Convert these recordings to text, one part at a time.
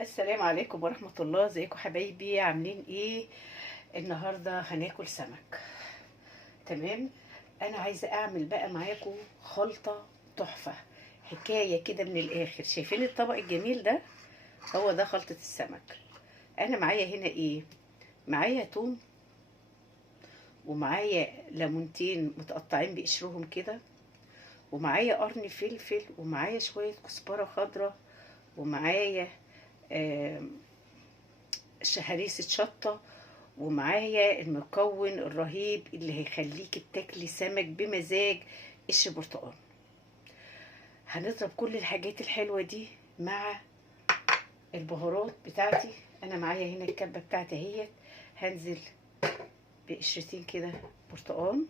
السلام عليكم ورحمة الله. ازيكم حبايبي؟ عاملين ايه؟ النهاردة هناكل سمك. تمام. انا عايزة اعمل بقى معاكم خلطة تحفة، حكاية كده من الاخر. شايفين الطبق الجميل ده؟ هو ده خلطة السمك. انا معايا هنا ايه؟ معايا توم، ومعايا ليمونتين متقطعين بقشرهم كده، ومعايا قرن فلفل، ومعايا شوية كزبرة خضراء، ومعايا آم، هريسة شطة، ومعايا المكون الرهيب اللي هيخليكي تاكلي سمك بمزاج، قشر برتقال. هنضرب كل الحاجات الحلوة دي مع البهارات بتاعتي. انا معايا هنا الكبة بتاعتي اهيت. هنزل بقشرتين كده برتقال،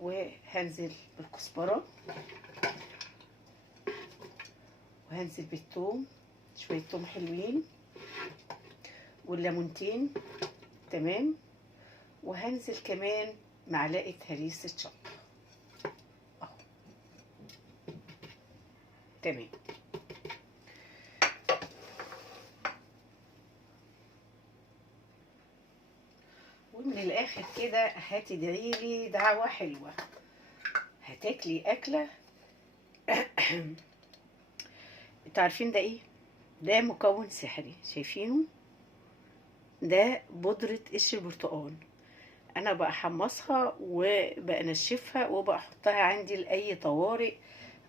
وهنزل بالكزبرة، وهنزل بالثوم، شوية ثوم حلوين، والليمونتين. تمام. وهنزل كمان معلقة هريسة شطة. اهو. تمام. ومن الاخر كده هتدعيلي دعوة حلوة، هتاكلي اكلة. انتوا عارفين ده ايه؟ ده مكون سحري، شايفينه؟ ده بودرة قشر برتقال. انا بحمصها وبنشفها وبحطها عندي لاي طوارئ.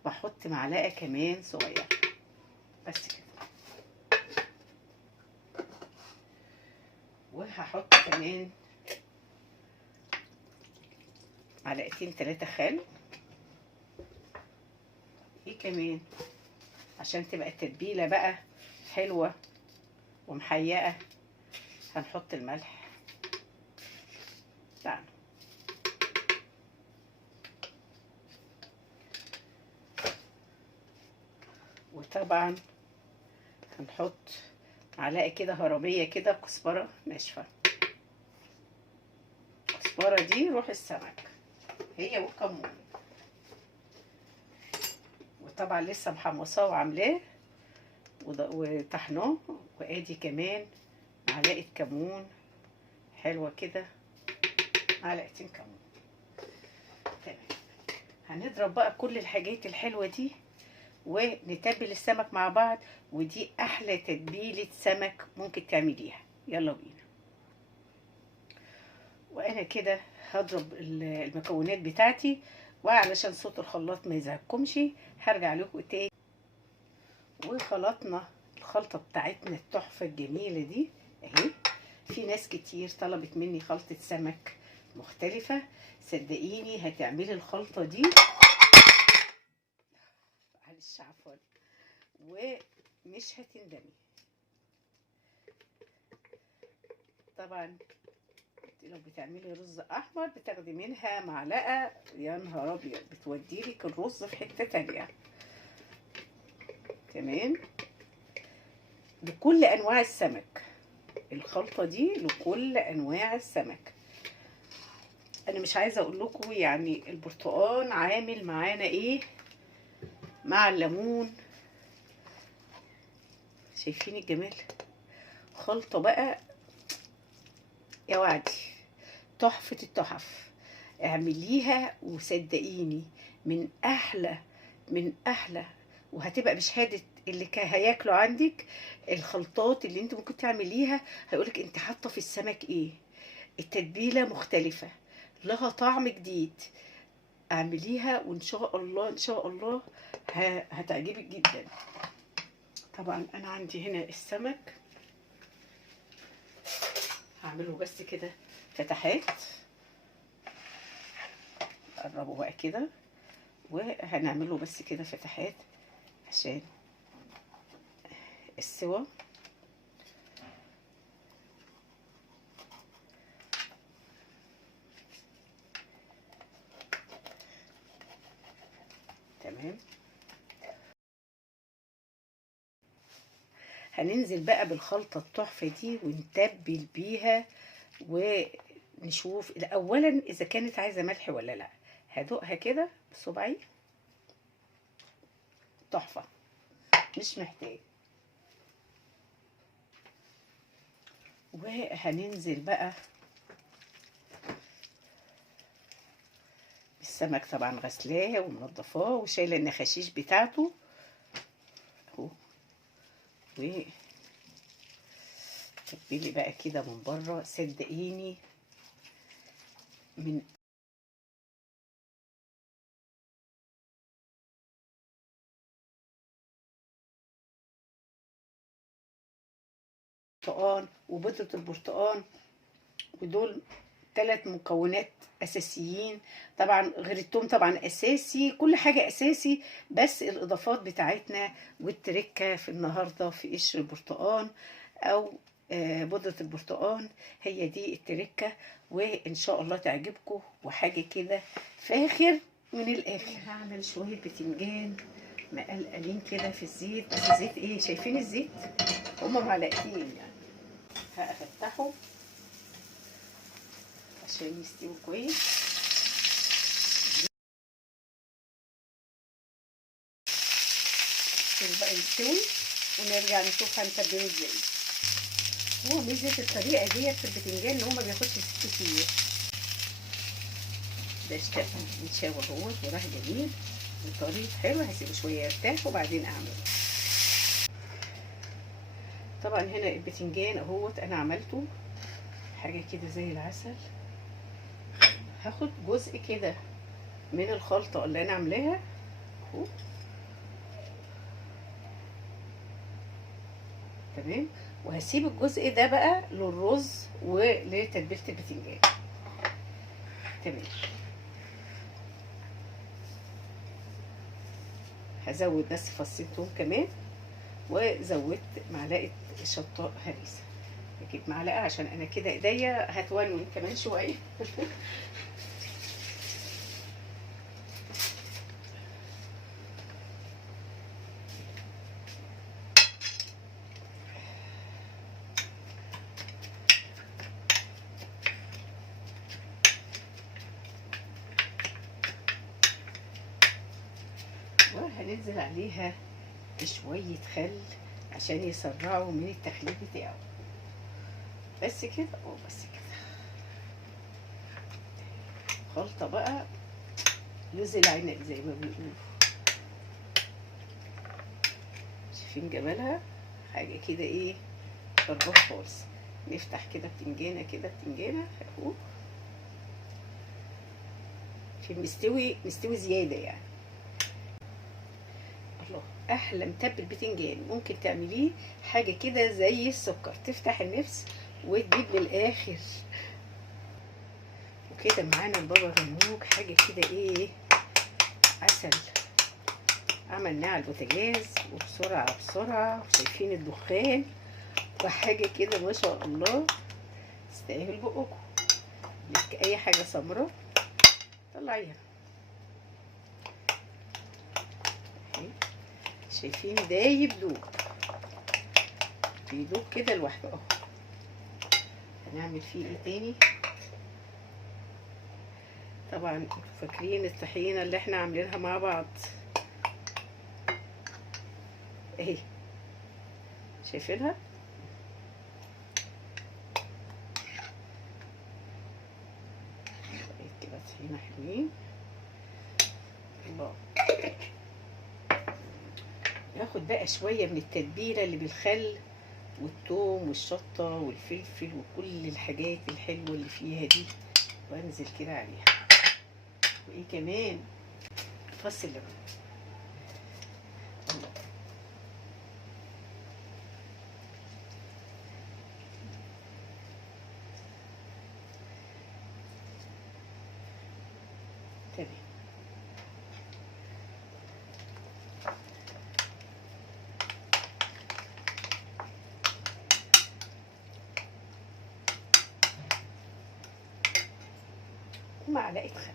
بحط معلقة كمان صغيرة بس كده، وهحط كمان معلقتين 3 خل. ايه كمان؟ عشان تبقى التتبيلة بقى حلوة ومحيقة، هنحط الملح بتاعنا. وطبعا هنحط معلقة كده هربية كده كزبرة ناشفة. الكزبرة دي روح السمك، هي والكمون. وطبعا لسه محمصاه وعاملاه وطحناه. وادي كمان معلقة كمون حلوة كده، معلقتين كمون. تمام. هنضرب بقى كل الحاجات الحلوة دي ونتبل السمك مع بعض. ودي احلى تتبيلة سمك ممكن تعمليها. يلا بينا. وانا كده هضرب المكونات بتاعتي، وعلشان صوت الخلاط ما يزعجكمش هرجع لكم تاني. وخلطنا الخلطة بتاعتنا التحفة الجميلة دي اهي. في ناس كتير طلبت مني خلطة سمك مختلفة. صدقيني هتعملي الخلطة دي، معلش عفوا، ومش هتندمي. طبعا لو بتعملي رز احمر بتاخدي منها معلقة، يا نهار ابيض، بتوديلك الرز في حتة تانية. تمام. لكل انواع السمك، الخلطة دي لكل انواع السمك. انا مش عايزة اقول لكم يعني البرتقال عامل معانا ايه مع الليمون. شايفين الجمال؟ خلطة بقى يا وعدي، تحفة التحف. اعمليها وصدقيني من احلى وهتبقى بشهادة اللي هياكلوا عندك. الخلطات اللي انت ممكن تعمليها هيقولك انت حاطة في السمك ايه. التتبيلة مختلفة، لها طعم جديد. اعمليها وان شاء الله ان شاء الله هتعجبك جدا. طبعا انا عندي هنا السمك، هعمله بس كده فتحات. قربوا بقى كده، وهنعمله بس كده فتحات عشان السوا. تمام. هننزل بقى بالخلطة التحفة دي ونتبل بيها، ونشوف اولا اذا كانت عايزة ملح ولا لا. هدوقها كده بصبعي، تحفة، مش محتاج. وهننزل بقى السمك، طبعا غسلاه ومنضفاه وشايله النخاشيش بتاعته اهو. وتبلي بقى كده من بره، صدقيني من برتقان وبودرة البرتقان، ودول 3 مكونات اساسيين. طبعا غير التوم طبعا اساسي، كل حاجه اساسي، بس الاضافات بتاعتنا والتركه في النهارده في قشر البرتقان او بودره البرتقان، هي دي التركه. وان شاء الله تعجبكم، وحاجه كده فاخر من الاخر. هعمل شويه بتنجان مقلقلين كده في الزيت، بس الزيت ايه، شايفين الزيت هما معلقتين يعني. هفتحهم عشان يستوي كويس. بقى يستوي ونرجع نشوف هنتبله ازاي. هو ميزه الطريقه ديت في البتنجان ان هو ما بياخدش زيت كتير. ده يتشوى اهوت وراح جميل وطري حلو. هسيبه شويه يرتاح وبعدين اعمله. طبعا هنا البتنجان اهوت انا عملته حاجه كده زي العسل. هاخد جزء كده من الخلطه اللي انا عاملاها اهو، تمام. وهسيب الجزء ده بقى للرز ولتتبيله البتنجان، تمام. هزود بس فصين توم كمان، وزودت معلقه شطه هريسه. اجيب معلقه عشان انا كده ايديا هتونون كمان شويه. وهننزل عليها بشويه خل عشان يسرعوا من التخليل بتاعه. بس كده بس كده. خلطه بقى لوز العنب زي ما بيقولوا. شايفين جمالها؟ حاجه كده ايه، شربها خالص. نفتح كده بتنجانه كده، بتنجانه اهو في مستوي زياده يعني. الله، احلى متبل بتنجان ممكن تعمليه حاجه كده زي السكر، تفتح النفس وتجيب للاخر. وكده معانا البابا غنوج، حاجه كده ايه، عسل. عملناه على البوتاجاز وبسرعه بسرعه، وشايفين الدخان وحاجه كده ما شاء الله تستاهل بقكم. لك اي حاجه سمراء طلعيها. شايفين دايب دوب، بيدوب كده لوحده اهو. هنعمل فيه ايه تاني؟ طبعا انتوا فاكرين الطحينه اللي احنا عاملينها مع بعض اهي، شايفينها؟ كده طحينه حلوين. الله، ناخد بقى شويه من التتبيله اللي بالخل والثوم والشطه والفلفل وكل الحاجات الحلوه اللي فيها دي، وانزل كده عليها. وايه كمان؟ فص الليمون. الله، تمام. ومعلقه خل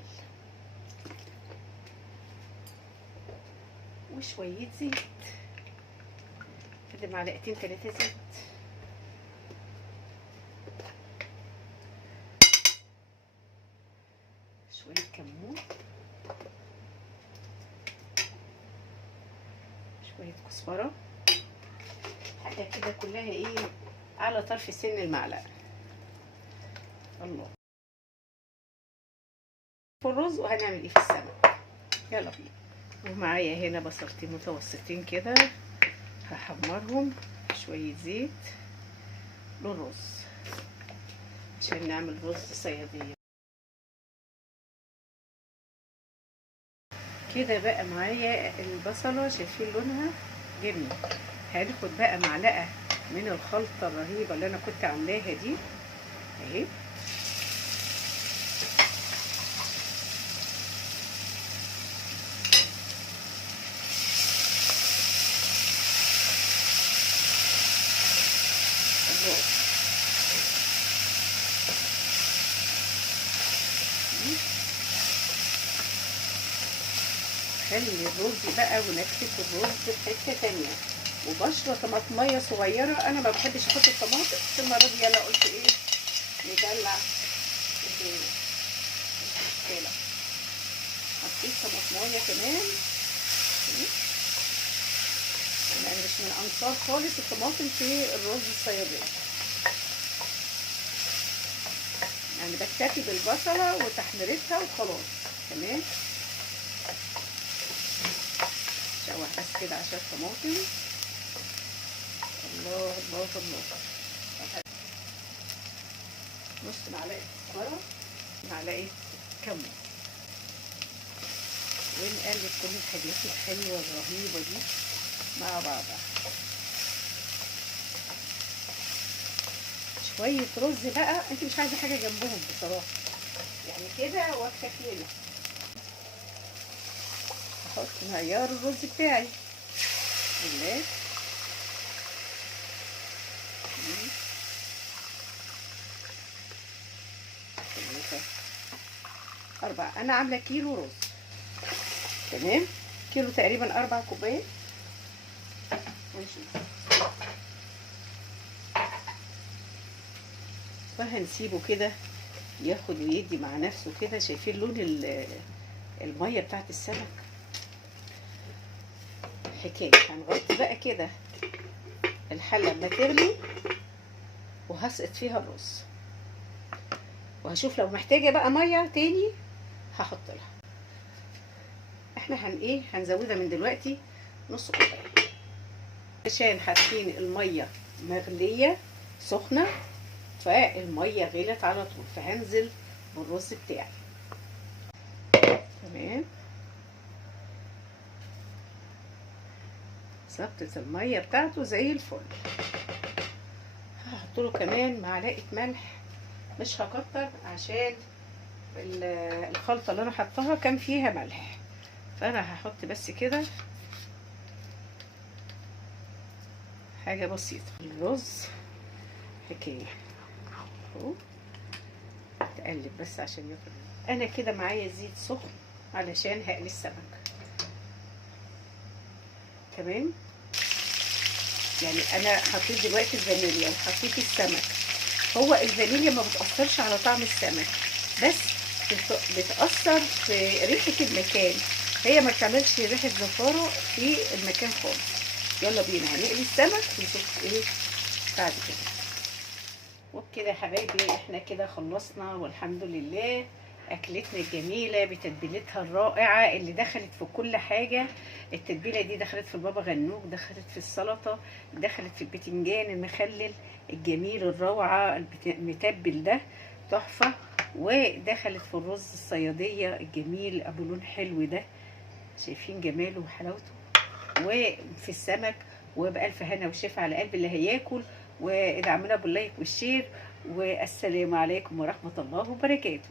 وشويه زيت كده، معلقتين 3 زيت. شويه كمون، شويه كزبره، حاجه كده كلها ايه، على طرف سن المعلقه. الله. في الرز وهنعمل ايه في السمك. يلا بينا. ومعايا هنا بصلتين متوسطين كده، هحمرهم شويه زيت للرز عشان نعمل رز صياديه. كده بقى معايا البصله، شايفين لونها جميل. هناخد بقى معلقه من الخلطه الرهيبه اللي انا كنت عاملاها دي اهي، خلي الرز بقى ونكهه الرز في حته تانيه. وبشره طماطميه صغيره، انا ما بحبش احط الطماطم بس المره دي يلا قلت ايه ندلع الدنيا مش مشكله. حطيت طماطمايه كمان. انا مش من انصار خالص الطماطم في الرز الصياديه، يعني بكتفي بالبصله وتحميرتها وخلاص. تمام. شوح بس كده عشان الطماطم. الله الله الله. نص معلقه كزبره، معلقه كمون، ونقلب كل الحاجات الحلوه الرهيبه دي مع بعضها. شويه رز بقى، انت مش عايزه حاجه جنبهم بصراحه، يعني كده وقفه كده. احط معيار الرز بتاعي بالله. 4. انا عامله كيلو رز. تمام. كيلو تقريبا 4 كوبايات. ونشوف. وهنسيبه كده ياخد ويدي مع نفسه كده. شايفين لون الميه بتاعت السمك حكايه. هنغطي بقى كده الحله لما تغلي، وهسقط فيها الرز، وهشوف لو محتاجه بقى ميه تاني هحط لها. احنا هنزودها من دلوقتي نص كوبايه عشان حاطين الميه مغليه سخنه، فالميه غلت على طول، فهنزل بالرز بتاعي. تمام. ظبطت الميه بتاعته زي الفل. هحط له كمان معلقه ملح، مش هكتر عشان الخلطه اللي انا حطاها كان فيها ملح، فانا هحط بس كده حاجه بسيطه. الرز حكايه اهو، تقلب بس عشان ياخد. انا كده معايا زيت سخن علشان هقلي السمك. تمام. يعني انا حطيت دلوقتي الفانيليا وحطيت السمك. هو الفانيليا ما بتأثرش على طعم السمك، بس بتأثر في ريحة المكان، هي ما بتعملش ريحة زفارة في المكان خالص. يلا بينا هنقلي السمك ونشوف ايه بعد كده. وبكده يا حبايبي احنا كده خلصنا والحمد لله. اكلتنا الجميله بتتبيلتها الرائعه اللي دخلت في كل حاجه. التتبيله دي دخلت في البابا غنوج، دخلت في السلطه، دخلت في البتنجان المخلل الجميل الروعه المتبل ده تحفه، ودخلت في الرز الصياديه الجميل ابو لون حلو ده. شايفين جماله وحلاوته. وفي السمك. وبألف هنا وشفا على قلب اللي هياكل. وادعمونا باللايك والشير. والسلام عليكم ورحمه الله وبركاته.